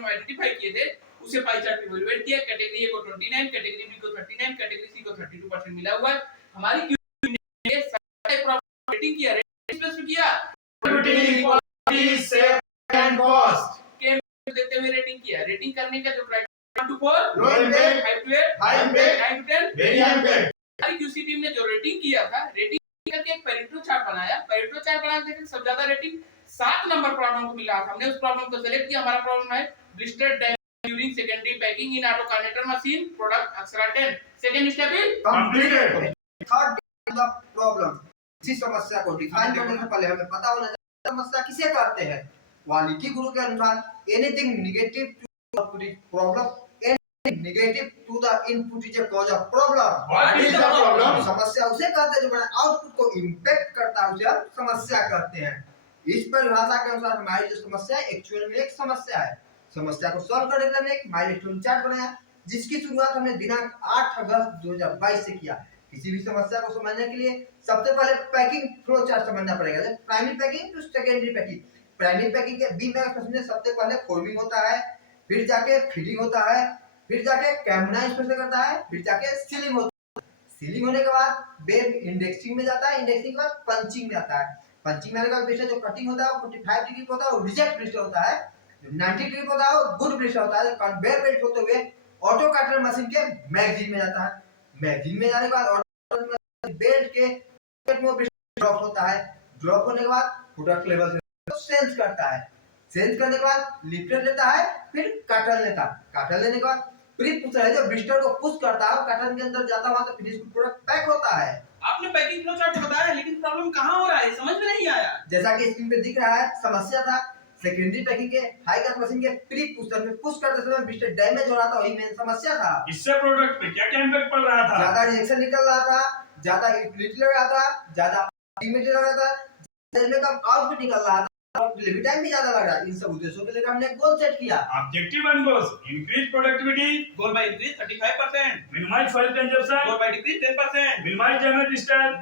Problem identify किए थे उसे पाई चार्ट में इवैल्यूएट किया। कैटेगरी ए को 29, कैटेगरी बी को 39, कैटेगरी सी को 32% मिला हुआ है। हमारी क्यू ने सारे प्रॉब्लम रेटिंग किया, रेटिंग स्पेसिफिक किया, quality, quality, safety and cost के देते हुए रेटिंग किया। रेटिंग करने का जो criteria 1 to 4 low impact, 5 to 8 high impact, 9 to 10 very high impact. हमारी क्यूसी टीम ने जो रेटिंग किया था, रेटिंग करके एक पेरेटो चार्ट बनाया। पेरेटो चार्ट बनाने से सबसे ज्यादा रेटिंग 7 नंबर प्रॉब्लम को मिला था। हमने उस प्रॉब्लम को सेलेक्ट किया। हमारा प्रॉब्लम है blister damage during secondary packing in auto cartonator machine, product Akshara 10। Second step is completed. Third the problem. इसी समस्या को डिफाइन करने से पहले हमें पता होना चाहिए समस्या किसे कहते हैं। क्वालिटी गुरु के अनुसार anything negative to the problem, anything negative to the input is a cause of problem. What is the problem? समस्या उसे कहते हैं जो हमारे आउटपुट को इंपैक्ट करता है, उसे हम समस्या कहते हैं। इस परिभाषा के अनुसार हमारी जो समस्या है एक्चुअल में एक समस्या है। समस्या को सॉल्व करने के लिए हमने एक माइलस्टोन चार्ट बनाया जिसकी शुरुआत हमने दिनांक 8 अगस्त 2022 से किया। किसी भी समस्या को समझने के लिए सबसे पहले पैकिंग फ्लो चार्ट समझना पड़ेगा। जैसे primary packing to secondary packing. Primary packing के बी मैक्स में सबसे पहले फॉर्मिंग होता है, फिर जाके फिटिंग होता है, फिर जाके कैमना स्पेशल करता है, फिर जाके सीलिंग होता है। सीलिंग होने के बाद बेब इंडेक्सिंग में जाता है, इंडेक्सिंग के बाद पंचिंग में आता है। पंचिंग में आने के बाद ब्लिस्टर जो कटिंग होता है वो 45 डिग्री पे होता है, वो रिजेक्ट ब्लिस्टर होता है। जो 90 डिग्री पे होता है वो गुड ब्लिस्टर होता है। कन्वेयर बेल्ट होते हुए ऑटो कटर मशीन के मैगजीन में जाता है। मैगजीन में जाने के बाद ऑटो बेल्ट के में ड्रॉप होता है। ड्रॉप होने के बाद प्रोडक्ट लेवल से सेंस करता है। सेंस करने के बाद लिफ्टर लेता है, फिर कटर लेता है। कटर लेने के बाद प्री पुशर है जो ब्लिस्टर को पुश करता है, कटर के अंदर जाता है तो फिनिश प्रोडक्ट पैक होता है। आपने पैकिंग फ्लो चार्ट बताया लेकिन प्रॉब्लम कहां हो रहा है समझ में नहीं आया। जैसा कि स्क्रीन पे दिख रहा है समस्या था सेकेंडरी पैकिंग के हाई कट मशीन के प्री पुशर में पुश करते समय ब्लिस्टर डैमेज हो रहा था, वही मेन समस्या था। इससे प्रोडक्ट पे क्या क्या इम्पैक्ट पड़ रहा था? ज्यादा रिएक्शन निकल रहा था, ज्यादा यूटिलिटी लग रहा था, ज्यादा लिमिट लग रहा था, इसमें कम आउटपुट निकल रहा था और डिलीवरी टाइम भी ज्यादा लग रहा है। इन सब उद्देश्यों के लिए हमने गोल सेट किया। Objective and goals: increase productivity, goal by increase 35%, minimize file consumption, goal by decrease 10%, minimize damage disturb,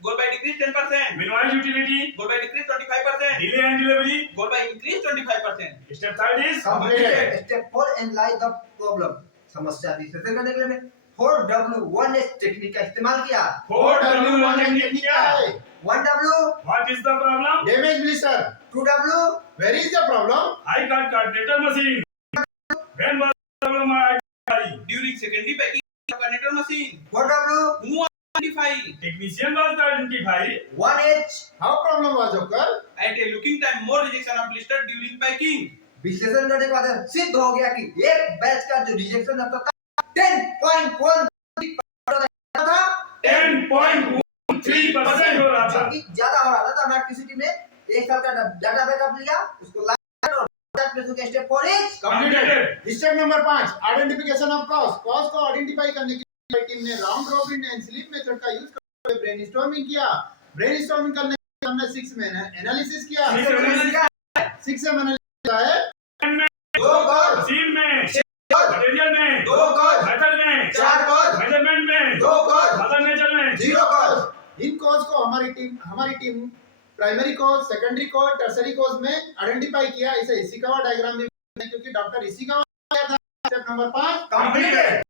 goal by decrease 10%, minimize utility, goal by decrease 25%, delay and delivery. Goal by increase 25%। Step third is completed. Step 4 analyze the problem. समस्या की विश्लेषण करने के लिए हमने 4W1S technique का इस्तेमाल किया। 4W1 टेक्निक क्या है? 1W what is the problem? Damage blister. 2W Where is the problem? I got coordinator machine. When was the problem identified? During secondary packing cartonator machine, 4W who identify Technician was identified. 1H How problem was occur? at a looking time more rejection of blister during packing। विश्लेषण करने के बाद सिद्ध हो गया कि एक batch का जो रिजेक्शन था 10.1 था, 10.13% हो रहा था। जो कि ज्यादा हो रहा था। तो हमारे किसी टीम ने एक साल का डाटा बैकअप लिया, उसको लाया और step 4 is Completed. Step number 5. Identification of cause. Cause को identify करने के लिए टीम ने round robin and sleep method का यूज करके ब्रेनस्टॉर्मिंग किया। ब्रेनस्टॉर्मिंग करने के लिए हमने 6 में एनालिसिस किया। 6 में एनालिसिस है। दो कॉज, मशीन में, कॉज, मटेरियल में, दो कॉज, मेथड में, 4 कॉज, मेजरमेंट में, दो कॉज, अदर मेजर में, 0 कॉज। इन कॉज को हमारी team primary cause, secondary cause, tertiary cause में आइडेंटिफाई किया। इसे इशिकावा डायग्राम भी क्योंकि डॉक्टर इशिकावा आया था। Step number 5 completed.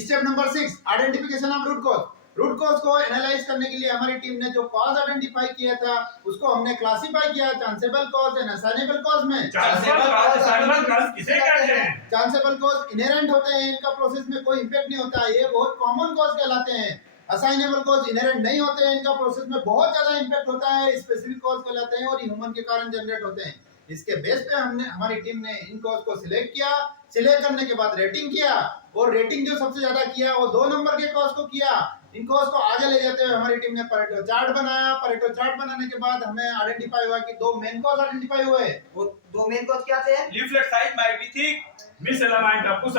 Step number 6 identification of root cause. Root cause को एनालाइज करने के लिए हमारी टीम ने जो कॉज आइडेंटिफाई किया था उसको हमने क्लासिफाई किया चांसेबल कॉज एंड असाइनेबल कॉज में। चांसेबल कॉज किसे कहते हैं? चांसेबल कॉज इनहेरेंट होते हैं, इनका प्रोसेस में कोई इंपैक्ट नहीं होता, ये बहुत कॉमन कॉज कहलाते हैं। असाइनेबल कॉज इनहेरेंट नहीं होते हैं, इनका प्रोसेस में बहुत ज्यादा इंपैक्ट होता है, स्पेसिफिक कॉज कहलाते हैं और ह्यूमन के कारण जनरेट होते हैं। इसके बेस पे हमारी टीम ने इन कॉज को सिलेक्ट किया। सिलेक्ट करने के बाद रेटिंग किया और रेटिंग जो सबसे ज्यादा किया वो 2 नंबर के कॉज को किया। इन कॉज को आगे ले जाते हुए हमारी टीम ने परेटो चार्ट बनाया। परेटो चार्ट बनाने के बाद हमें आइडेंटिफाई हुआ कि 2 मेन कॉज आइडेंटिफाई हुए। वो 2 मेन कॉज क्या थे? Leaflet size might be thick, misalignment of push.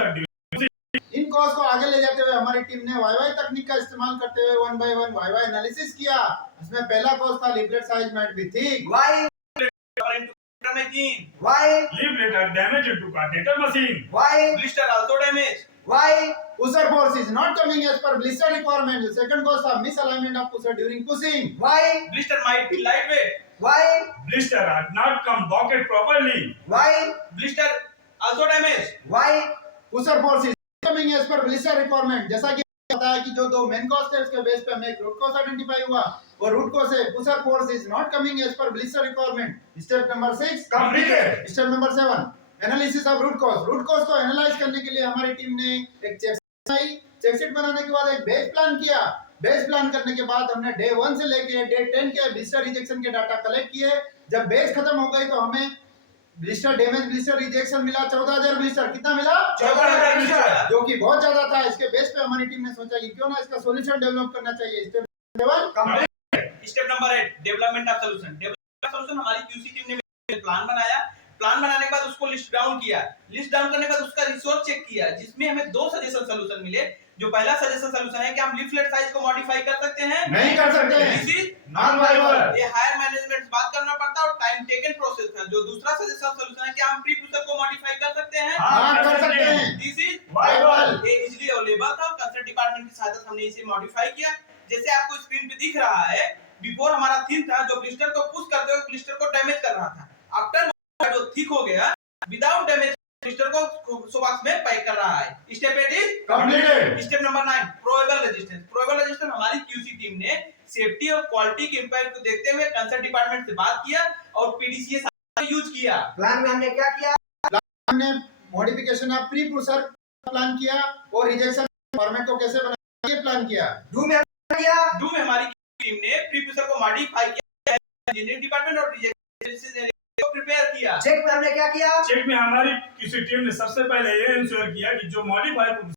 In cause को आगे ले जाते हुए हमारी टीम ने वाईवाई तकनीक का इस्तेमाल करते हुए 1 बाय 1 वाईवाई एनालिसिस किया। इसमें पहला कॉज था leaflet size might be thick. Why? machine, Why? Leaflet are damaged to coordinator machine. Why? blister also damaged, Why? Pusher force is not coming as per blister requirement. The second cause of misalignment of pusher during pushing. Why? blister might be lightweight, Why? Blister are not come bucket properly. Why? blister also damage. Why? Pusher force is coming as per blister requirement. जैसा कि पता है कि जो दो main cause थे उसके base पे हमें एक रूट कॉज आइडेंटिफाई हुआ और रूट कॉज से pusher force is not coming as per blister requirement. Step number 6 Completed. Step number 7 analysis of root cause. Root cause को एनालाइज करने के लिए हमारी टीम ने एक चेकशीट बनाने के बाद एक बेस प्लान किया। बेस प्लान करने के बाद हमने डे 1 से लेके डे 10 के ब्लिस्टर रिजेक्शन के डाटा कलेक्ट किए। जब बेस खत्म हो गई तो हमें ब्लिस्टर डैमेज ब्लिस्टर रिजेक्शन मिला 14,000 ब्लिस्टर। कितना मिला? 14,000 blister। जो कि बहुत ज्यादा था। इसके बेस पे हमारी टीम ने सोचा कि क्यों ना इसका सॉल्यूशन डेवलप करना चाहिए। Step 7 step number 8 development of solution. Development solution हमारी क्यूसी टीम ने प्लान बनाया। प्लान बनाने के बाद उसको लिस्ट डाउन किया। लिस्ट डाउन करने के बाद उसका रिसोर्स चेक किया, जिसमें हमें दो सजेशन सॉल्यूशन मिले। जो पहला सजेशन सॉल्यूशन है कि हम लीफलेट साइज को मॉडिफाई कर सकते हैं, नहीं कर सकते हैं। This is non viable. ये हायर मैनेजमेंट से बात करना पड़ता है और टाइम टेकन प्रोसेस है। जो दूसरा सजेशन सॉल्यूशन है कि हम प्री पुशर को मॉडिफाई कर सकते हैं, हाँ कर सकते हैं। This is viable. ये इजीली अवेलेबल था। कंसर्न डिपार्टमेंट की सहायता से हमने इसे मॉडिफाई किया। जैसे आपको स्क्रीन पे दिख रहा है, बिफोर हमारा थीम था जो ब्लिस्टर को पुश करते हुए ब्लिस्टर को डैमेज कर रहा था। आफ्टर जो थिक हो गया, विदाउट डैमेज ब्लिस्टर को सोबॉक्स में पैक कर रहा है। Step 8 is completed. Step number 9 probable resistance. Probable resistance हमारी क्यूसी टीम ने सेफ्टी और क्वालिटी के इंपैक्ट को देखते हुए कंसर्न डिपार्टमेंट से बात किया और पीडीसीएस यूज किया। प्लान में हमने क्या किया? हमने modification of pre pusher plan किया और रिजेक्शन फॉर्मेट को कैसे बनाना ये प्लान किया। डू में हमने किया। डू में हमारी टीम ने प्री पुशर को मॉडिफाई किया, इंजीनियरिंग डिपार्टमेंट और रिजेक्शन को प्रिपेयर किया। चेक में हमने क्या किया? चेक में हमारी किसी टीम ने सबसे पहले ये इंश्योर किया कि जो मॉडिफाई